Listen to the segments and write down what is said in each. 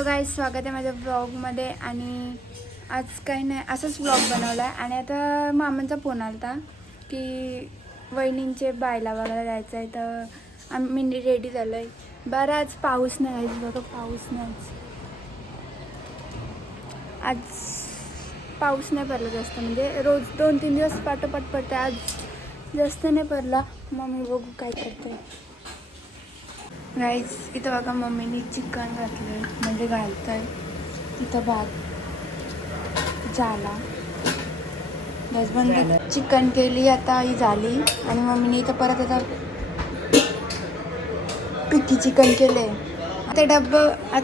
Hello guys, स्वागत आहे माझ्या ब्लॉगमध्ये. आणि आज काही नाही, असंच ब्लॉग बनवला आहे. आणि आता मामांचा फोन आला होता की वहिनींचे बायला वगैरे जायचं आहे, तर आम्ही रेडी झालो आहे. बरं, आज पाऊस नाही गाईज, बघा पाऊस नाही. आज पाऊस नाही पडला जास्त, म्हणजे रोज 2-3 दिवस पाठोपाठ पडते, आज जास्त नाही पडला. मम्मी बघू काय करते. गाईज इथं बघा मम्मीने चिकन घातलं, म्हणजे घालतंय इथं भात झाला, गॅस बंद. चिकन केली आता ही झाली. आणि मम्मीने इथं परत आता पिठी चिकन केले. आता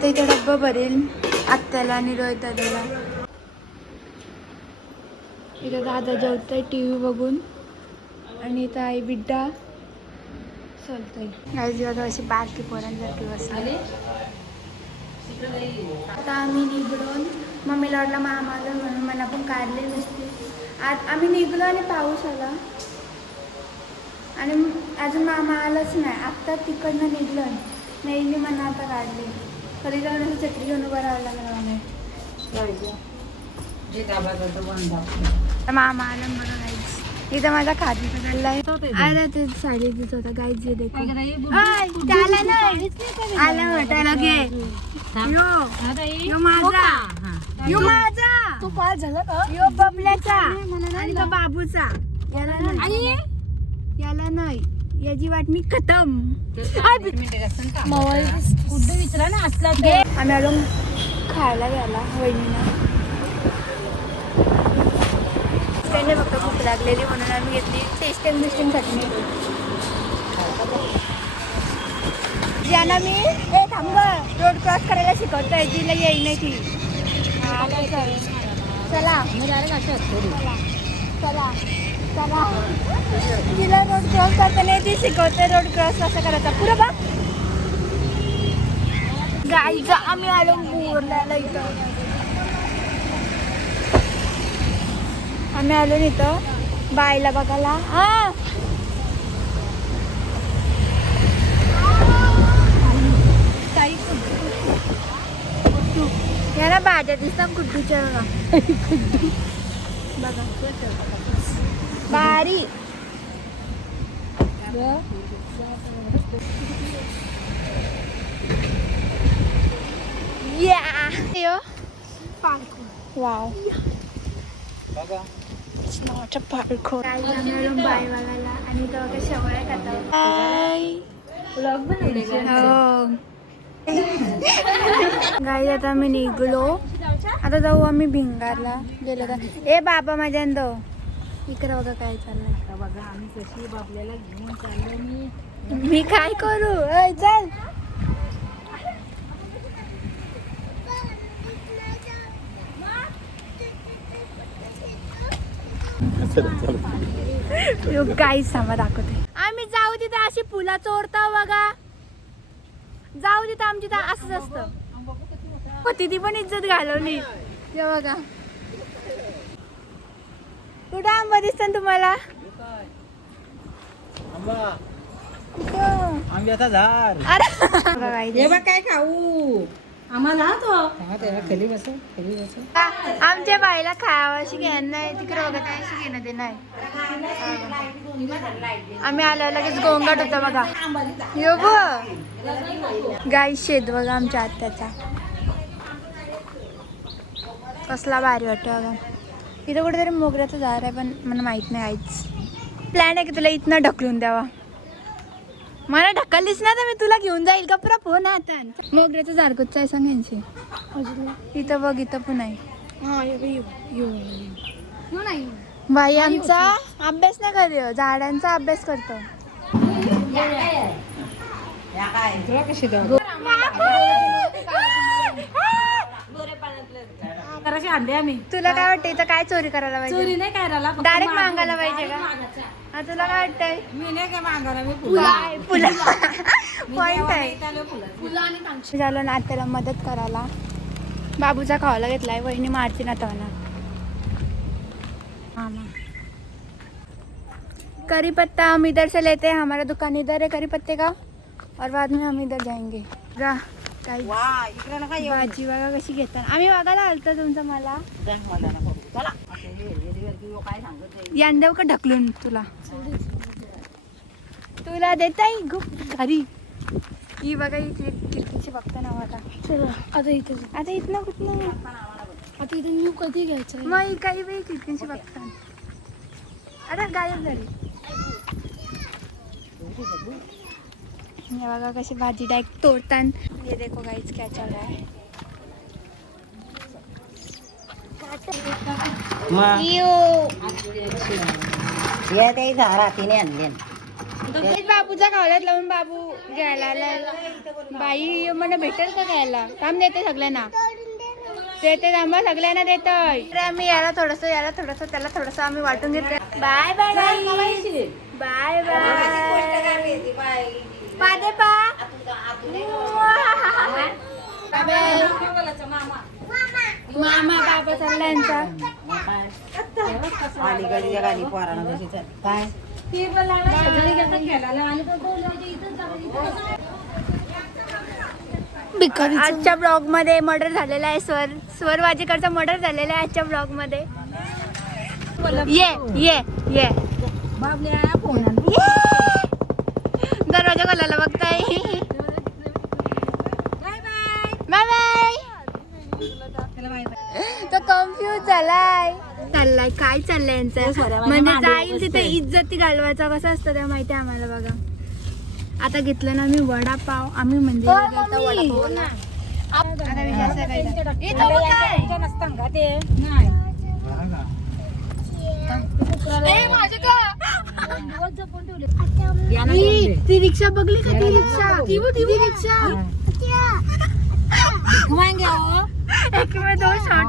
इथं डब्बा भरेल आत्याला आणि रोहित दादाला. इथं दादा जेवतोय TV बघून, आणि इथं आई बिड्डा चालतंय. गाईज बघा अशी बारकी पोरांसारखी बसली. आता आम्ही निघून, मम्मीला वाटलं मामा आलं म्हणून मला पण काढले नसते. आज आम्ही निघलो आणि पाऊस आला, आणि अजून मामा आलाच नाही. आत्ता तिकडनं निघलं नाही, मी मना आता काढले. कधी जाऊन असं चटणी घेऊन उभं राहावं लागलं मामा आलं बघा गाईज. इथं माझा खादी चाललाय. आला ते साडी दिसत होता गाईज. त्याला नाही आला त्याला घे. यो माझा तू पास झाला का? यो बबल्याचा आणि तो बाबूचा. याला नाही, याची वाटणी खतम. विचारा ना असला. आम्ही आलो खायला घ्यायला वहिनीनं. त्याने फक्त भूक लागलेली म्हणून आम्ही घेतली टेस्टिंग बिस्टिंगसाठी. ज्यांना मी थांब रोड क्रॉस करायला शिकवतोय, तिला येई नाही ती. चला चला चला, तिला रोड क्रॉस करताना ती शिकवते रोड क्रॉस कसं करायचा. पुढं बघ गाईचं. आम्ही आलो बोरला इथं. आम्ही आलो इथं बायला बघायला. याला भाज्या दिसतात कुड्डूच्या बघा बारी. वाव पार्को बाय बघायला. आणि तो बघा शेवळ्या खातात. गाई आता आम्ही निघलो. आता जाऊ आम्ही भिंगारला. गेलो तर ए बाबा माझ्या दो इकडे बघा काय चाललंय. बघा आम्ही कशी बाबल्याला घेऊन चाललो. मी काय करू. चल काही सामा दाखवते. आम्ही जाऊ तिथे अशी फुला चोरता बघा. जाऊ तिथं आमची तर असंच असतं. तिथे पण इज्जत घालवली बघा. कुठं आंबा दिसत तुम्हाला? आंब्याचा झाड. अरे काय खाऊ आम्हाला. खाली बस खाली बस. आमच्या बाईला खावाशी घेणं नाही, तिकडे बघा काय घेणं ते नाही. आम्ही आलो लगेच गोंगाट होता बघा. यो ब गाई शेत बघा आमच्या आत्याचा. कसला भारी वाटतं बघा. इथं कुठेतरी मोगऱ्याचं झाड आहे, पण मला माहित नाही. आईच प्लॅन आहे की तुला इथनं ढकलून द्यावा. मला ढकललीस ना तर मी तुला घेऊन जाईल का पुरा फोन आता. मोगऱ्याचं झाड कुठचं आहे सांगायचे. इथं बघ, इथं पण आहे. बाई आमचा अभ्यास नाही करतो, झाडांचा अभ्यास करतो. तुला काय वाटतं इथं काय चोरी करायला पाहिजे? चोरी नाही करायला, डायरेक्ट मागायला पाहिजे का? तुला काय वाटतंय? मी नाही काय मागायला. मी पॉइंट आहे. झालं ना आत्याला मदत करायला. बाबूचा खावायला घेतलाय, वहिनी मारती ना तवना. करी पत्ता हम इधर से लेते हैं, हमारा दुकान इधर है करी पत्ते का, और बाद में हम इधर जाएंगे. काही वा इकडे नका येऊ. भाजी बघा कशी घेतात. आम्ही बघायला आलतो तुमचं मला मला नको. चला आता हे वेळेवरती यो काय सांगत आहे. यान देऊ का ढकलून तुला तुला देता घरी. ही बघा ही खिडकीची बघता ना आता. आता इथे आता इथनं कुठनं आता इथे यू कधी घ्यायचं मग ही काही बाई खिडकीची बघता आता गायब झाली. हे बघा कशी भाजी डायरेक्ट तोडतात. ये देखो गाइस क्या चल रहा है. मग यो हे ते रातीने आणले. बाबूचा कावल्यात लावून बाबू घ्यायला आलाय. बाई मला भेटेल का घ्यायला. काम देते सगळ्यांना देते थांबा सगळ्यांना देतोय. तर आम्ही याला थोडस त्याला थोडस आम्ही वाटून घेतोय. बाय बाय बाय बाय पादे पा मामा बाबा चालला यांचा. अलीकडच्या गाडी पोरानं कशी काय आजच्या ब्लॉग मध्ये मर्डर झालेला आहे. स्वर वाजेकरचा मर्डर झालेला आहे आजच्या ब्लॉग मध्ये. ये ये ये बाबल्या फोन दरवाजा खोलायला बघताय. Bye bye. तो कन्फ्यूज झालाय. काय चाललंय यांचं. म्हणजे जाईल तिथे इज्जती घालवायचा कसं असतं त्या माहिती आम्हाला. बघा आता घेतलं ना मी वडापाव. आम्ही म्हणजे ती रिक्षा बघली का. ती रिक्षा एक में दो शॉट.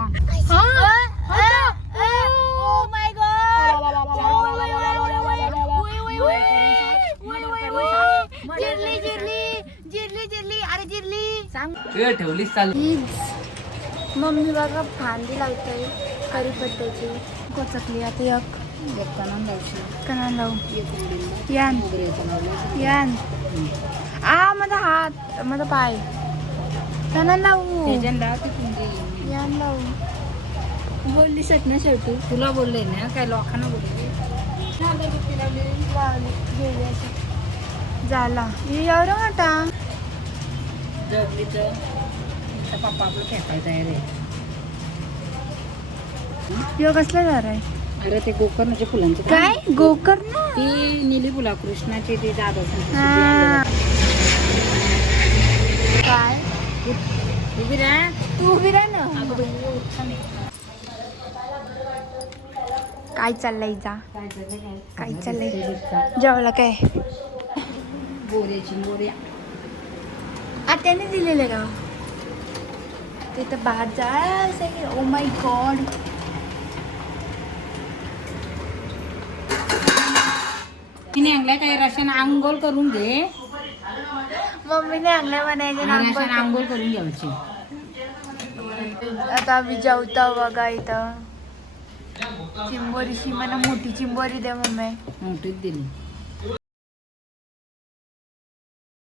ठेवलीच चालू. मम्मी बघा फांदी लावतोय कढीपत्त्याची. कोचकली आता एक कणा लावू. यान आ माझा हात माझा पाय कणा लावू. यान लावू. बोललीस ना शेवटी. तुला बोलले ना काय लोकांना बोलले झाला एवढं मोठा. जगलीचं पप्पा आपलं फेकायचं आहे रे. यो कसलं झाड आहे. अरे ते गोकर्णाच्या फुलांचं काय गोकर्ण. ती निली फुला कृष्णाची ती दादा हा. काय उभी राहा. तू उभी राह ना. काय चाललंय जा. काय चाललंय जेवला काय. बोऱ्याची बोऱ्या आत्याने दिलेलं का तिथं बाहेर जा. Oh my God. तिने अंगल्या काही रशाने आंघोळ करून घे. मम्मीने अंगल्या बनायचे रशाने आंघोळ करून घ्यायची. आता आम्ही जेवता बघा इथं. चिंबोरीशी मला मोठी चिंबोरी दे मम्मी. मोठीच दिली.